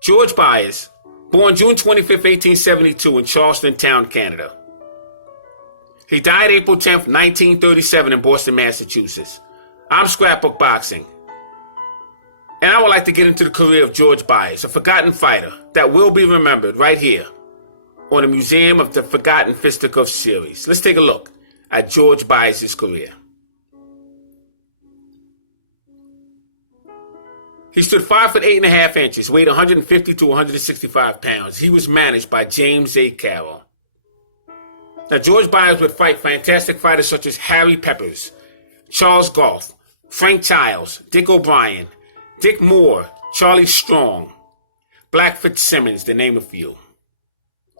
George Byers, born June 25, 1872 in Charleston Town, Canada. He died April 10, 1937 in Boston, Massachusetts. I'm Scrapbook Boxing. And I would like to get into the career of George Byers, a forgotten fighter that will be remembered right here on the Museum of the Forgotten Fisticuffs series. Let's take a look at George Byers' career. He stood 5 foot 8.5 inches, weighed 150 to 165 pounds. He was managed by James A. Carroll. Now, George Byers would fight fantastic fighters such as Harry Peppers, Charles Goff, Frank Childs, Dick O'Brien, Dick Moore, Charlie Strong, Black Fitzsimmons, to name a few.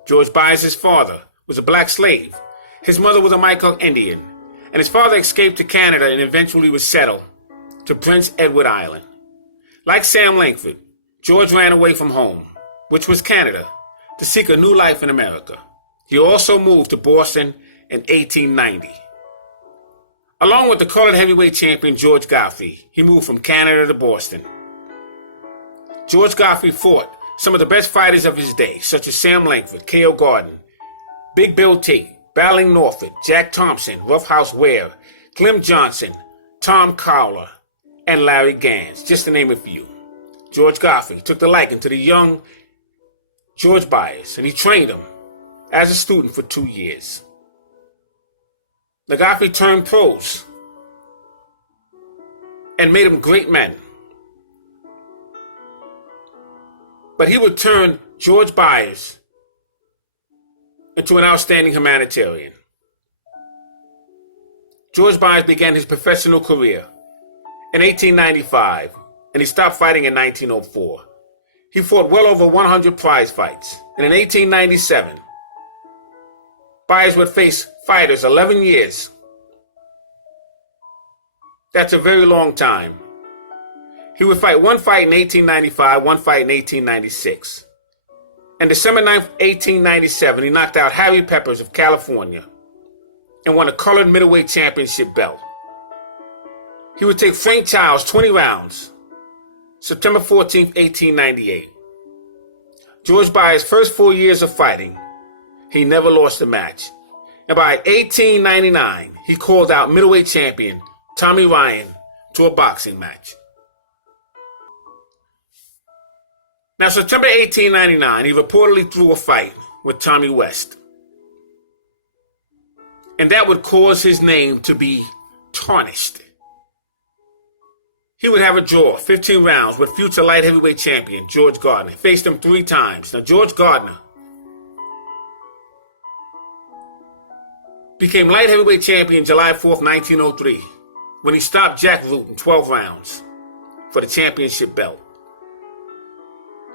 George Byers' father was a black slave. His mother was a Mycok Indian, and his father escaped to Canada and eventually was settled to Prince Edward Island. Like Sam Langford, George ran away from home, which was Canada, to seek a new life in America. He also moved to Boston in 1890. Along with the colored heavyweight champion George Godfrey, he moved from Canada to Boston. George Godfrey fought some of the best fighters of his day, such as Sam Langford, K.O. Gordon, Big Bill Tate, Battling Norfolk, Jack Thompson, Roughhouse Ware, Clem Johnson, Tom Cowler, and Larry Gans, just to name a few. George Godfrey took the liking to the young George Byers, and he trained him as a student for 2 years. The Godfrey turned pros and made them great men. But he would turn George Byers into an outstanding humanitarian. George Byers began his professional career in 1895, and he stopped fighting in 1904. He fought well over 100 prize fights, and in 1897, Byers would face fighters 11 years. That's a very long time. He would fight one fight in 1895, one fight in 1896. On December 9, 1897, he knocked out Harry Peppers of California and won a colored middleweight championship belt. He would take Frank Childs 20 rounds, September 14, 1898. George Byers' first 4 years of fighting, he never lost a match. And by 1899, he called out middleweight champion Tommy Ryan to a boxing match. Now, September 1899, he reportedly threw a fight with Tommy West. And that would cause his name to be tarnished. He would have a draw, 15 rounds, with future light heavyweight champion George Gardner. Faced him 3 times. Now, George Gardner became light heavyweight champion July 4th, 1903, when he stopped Jack Root in 12 rounds for the championship belt.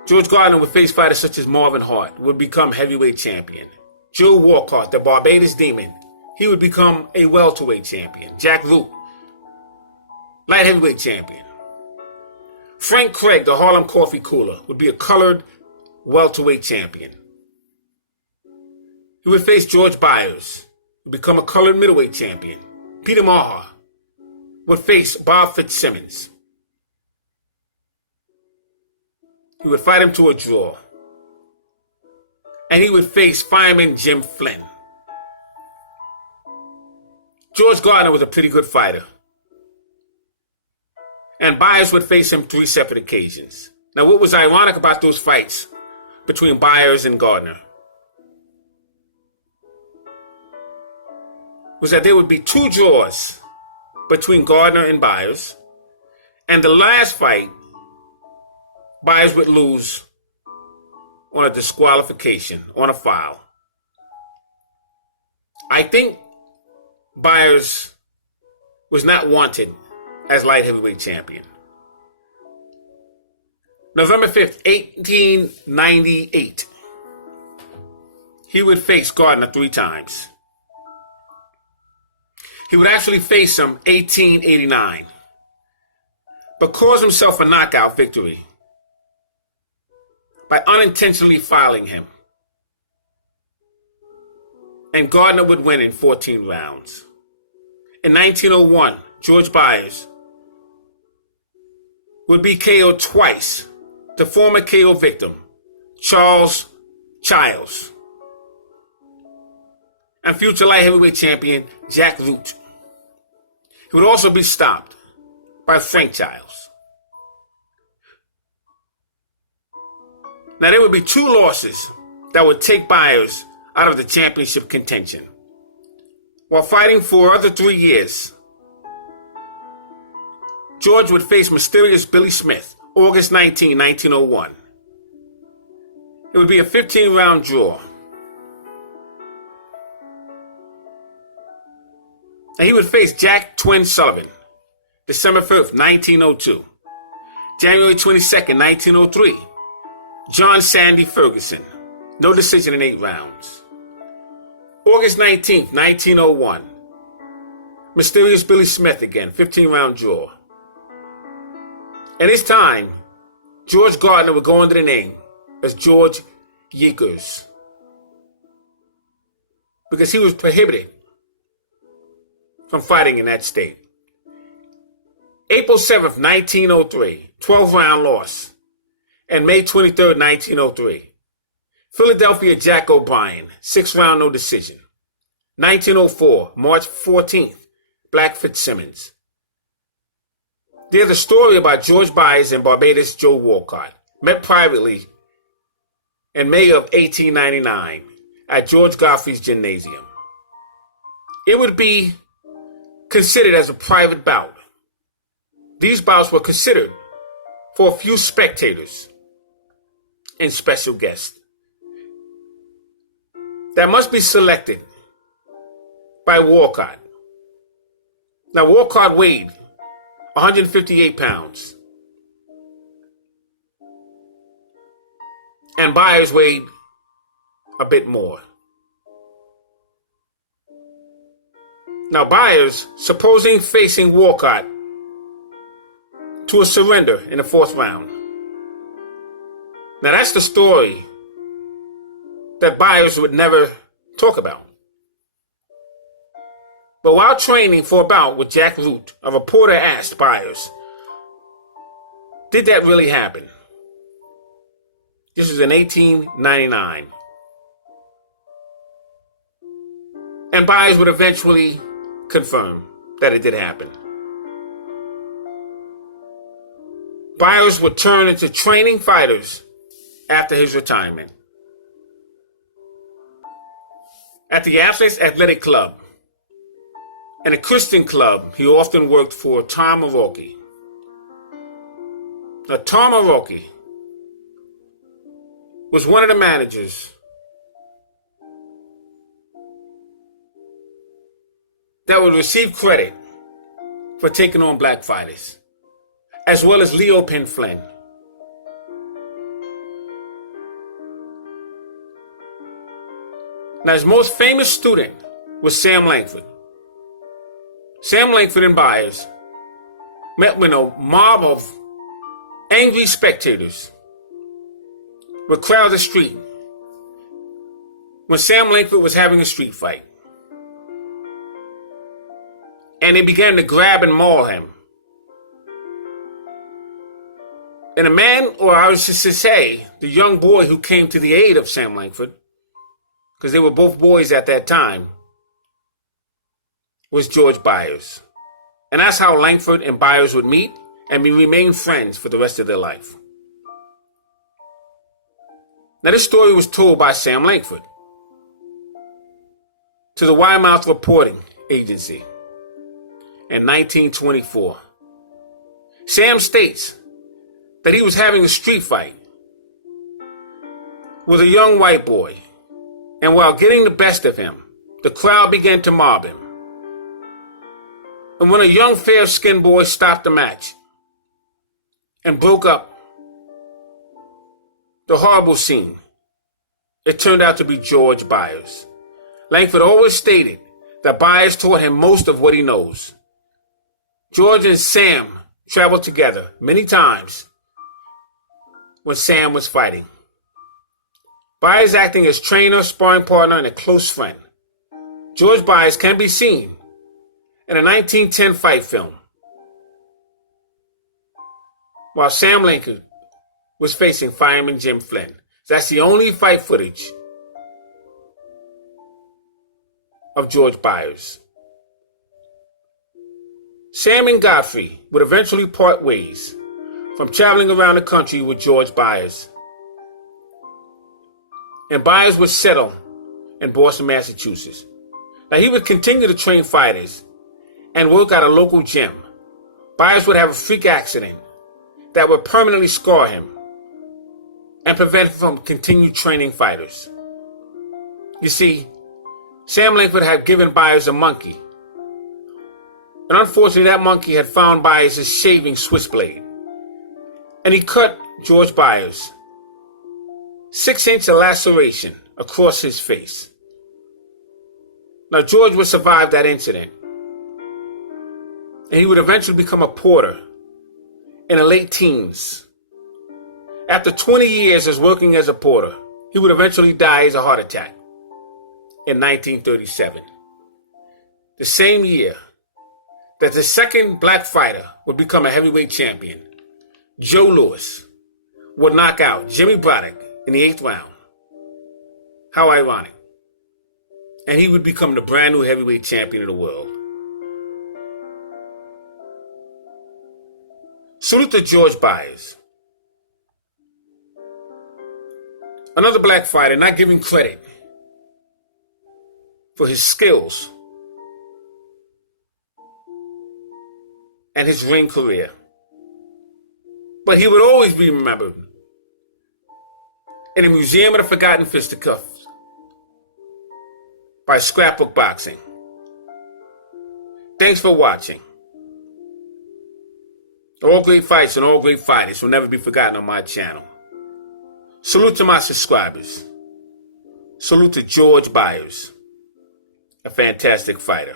George Gardner would face fighters such as Marvin Hart, would become heavyweight champion. Joe Walcott, the Barbados Demon, he would become a welterweight champion. Jack Root, light heavyweight champion. Frank Craig, the Harlem Coffee Cooler, would be a colored welterweight champion. He would face George Byers, would become a colored middleweight champion. Peter Maher would face Bob Fitzsimmons. He would fight him to a draw. And he would face fireman Jim Flynn. George Gardner was a pretty good fighter. And Byers would face him 3 separate occasions. Now, what was ironic about those fights between Byers and Gardner was that there would be 2 draws between Gardner and Byers. And the last fight, Byers would lose on a disqualification, on a foul. I think Byers was not wanted as light heavyweight champion. November 5th, 1898, he would face Gardner 3 times. He would actually face him 1889, but caused himself a knockout victory by unintentionally fouling him. And Gardner would win in 14 rounds. In 1901, George Byers would be KO'd twice to former KO victim Charles Childs and future light heavyweight champion Jack Root. He would also be stopped by Frank Childs. Now there would be 2 losses that would take Byers out of the championship contention. While fighting for other 3 years, George would face mysterious Billy Smith, August 19, 1901. It would be a 15-round draw. And he would face Jack Twin Sullivan, December 5th, 1902. January 22nd, 1903. John Sandy Ferguson, no decision in 8 rounds. August 19th, 1901. Mysterious Billy Smith again, 15-round draw. And this time, George Gardner would go under the name as George Yeekers because he was prohibited from fighting in that state. April 7th, 1903, 12-round loss. And May 23rd, 1903, Philadelphia Jack O'Brien, 6-round no decision. 1904, March 14th, Black Fitzsimmons. There's a story about George Byers and Barbados Joe Walcott, met privately in May of 1899 at George Godfrey's Gymnasium. It would be considered as a private bout. These bouts were considered for a few spectators and special guests that must be selected by Walcott. Now, Walcott weighed 158 pounds, and Byers weighed a bit more. Now, Byers, supposing facing Walcott to a surrender in the 4th round. Now, that's the story that Byers would never talk about. But while training for a bout with Jack Root, a reporter asked Byers, did that really happen? This was in 1899. And Byers would eventually confirm that it did happen. Byers would turn into training fighters after his retirement. At the Athletes Athletic Club and a Christian club, he often worked for Tom Maroki. Now, Tom Maroki was one of the managers that would receive credit for taking on black fighters, as well as Leo Penn Flynn. Now, his most famous student was Sam Langford. Sam Langford and Byers met when a mob of angry spectators would crowd the street when Sam Langford was having a street fight. And they began to grab and maul him. And the man, or I should say, the young boy who came to the aid of Sam Langford, because they were both boys at that time, was George Byers. And that's how Langford and Byers would meet and remain friends for the rest of their life. Now, this story was told by Sam Langford to the Weymouth Reporting Agency in 1924. Sam states that he was having a street fight with a young white boy, and while getting the best of him, the crowd began to mob him. And when a young fair-skinned boy stopped the match and broke up the horrible scene, it turned out to be George Byers. Langford always stated that Byers taught him most of what he knows. George and Sam traveled together many times when Sam was fighting. Byers acting as trainer, sparring partner, and a close friend. George Byers can be seen in a 1910 fight film, while Sam Langford was facing fireman Jim Flynn. That's the only fight footage of George Byers. Sam and Godfrey would eventually part ways from traveling around the country with George Byers. And Byers would settle in Boston, Massachusetts. Now, he would continue to train fighters and work at a local gym. Byers would have a freak accident that would permanently scar him and prevent him from continued training fighters. You see, Sam Langford had given Byers a monkey. And unfortunately, that monkey had found Byers' shaving switchblade. And he cut George Byers 6-inch laceration across his face. Now, George would survive that incident. And he would eventually become a porter in the late teens. After 20 years as working as a porter, he would eventually die as a heart attack in 1937. The same year that the second black fighter would become a heavyweight champion, Joe Louis would knock out Jimmy Braddock in the 8th round. How ironic. And he would become the brand new heavyweight champion of the world. Salute to George Byers. Another black fighter not giving credit for his skills and his ring career. But he would always be remembered in the Museum of the Forgotten Fisticuffs by Scrapbook Boxing. Thanks for watching. All great fights and all great fighters will never be forgotten on my channel. Salute to my subscribers. Salute to George Byers, a fantastic fighter.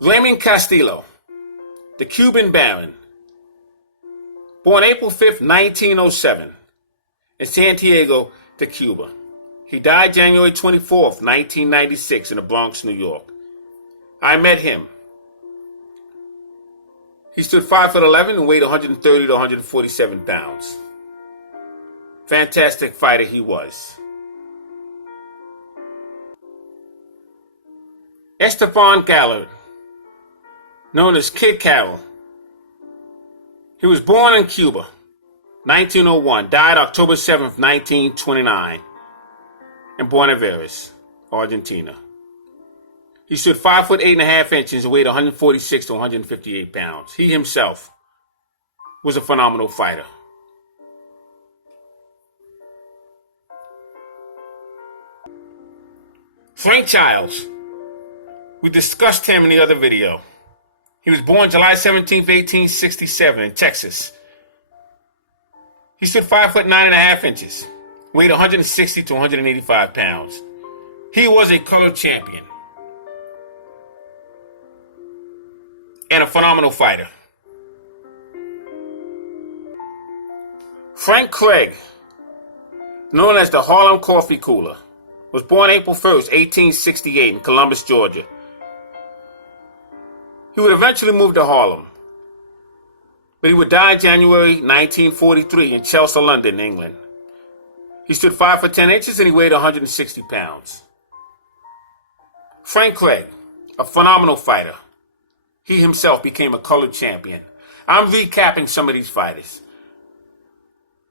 Raymond Castillo, the Cuban Baron, born April 5th, 1907, in Santiago de Cuba. He died January 24th, 1996, in the Bronx, New York. I met him. He stood 5'11" and weighed 130 to 147 pounds. Fantastic fighter he was. Esteban Gallard, known as Kid Carroll. He was born in Cuba, 1901, died October 7th, 1929, in Buenos Aires, Argentina. He stood 5'8.5" and weighed 146 to 158 pounds. He himself was a phenomenal fighter. Frank Childs. We discussed him in the other video. He was born July 17, 1867 in Texas. He stood 5'9.5", weighed 160 to 185 pounds. He was a color champion and a phenomenal fighter. Frank Craig, known as the Harlem Coffee Cooler, was born April 1st, 1868 in Columbus, Georgia. He would eventually move to Harlem, but he would die January 1943 in Chelsea, London, England. He stood 5'10" and he weighed 160 pounds. Frank Craig, a phenomenal fighter. He himself became a colored champion. I'm recapping some of these fighters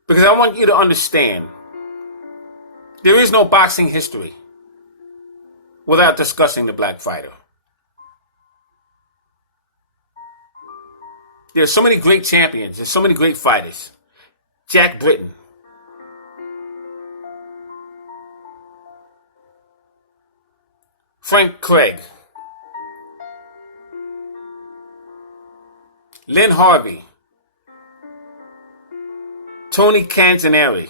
because I want you to understand there is no boxing history without discussing the black fighter. There's so many great champions. There's so many great fighters. Jack Britton. Frank Craig. Lynn Harvey. Tony Canzaneri.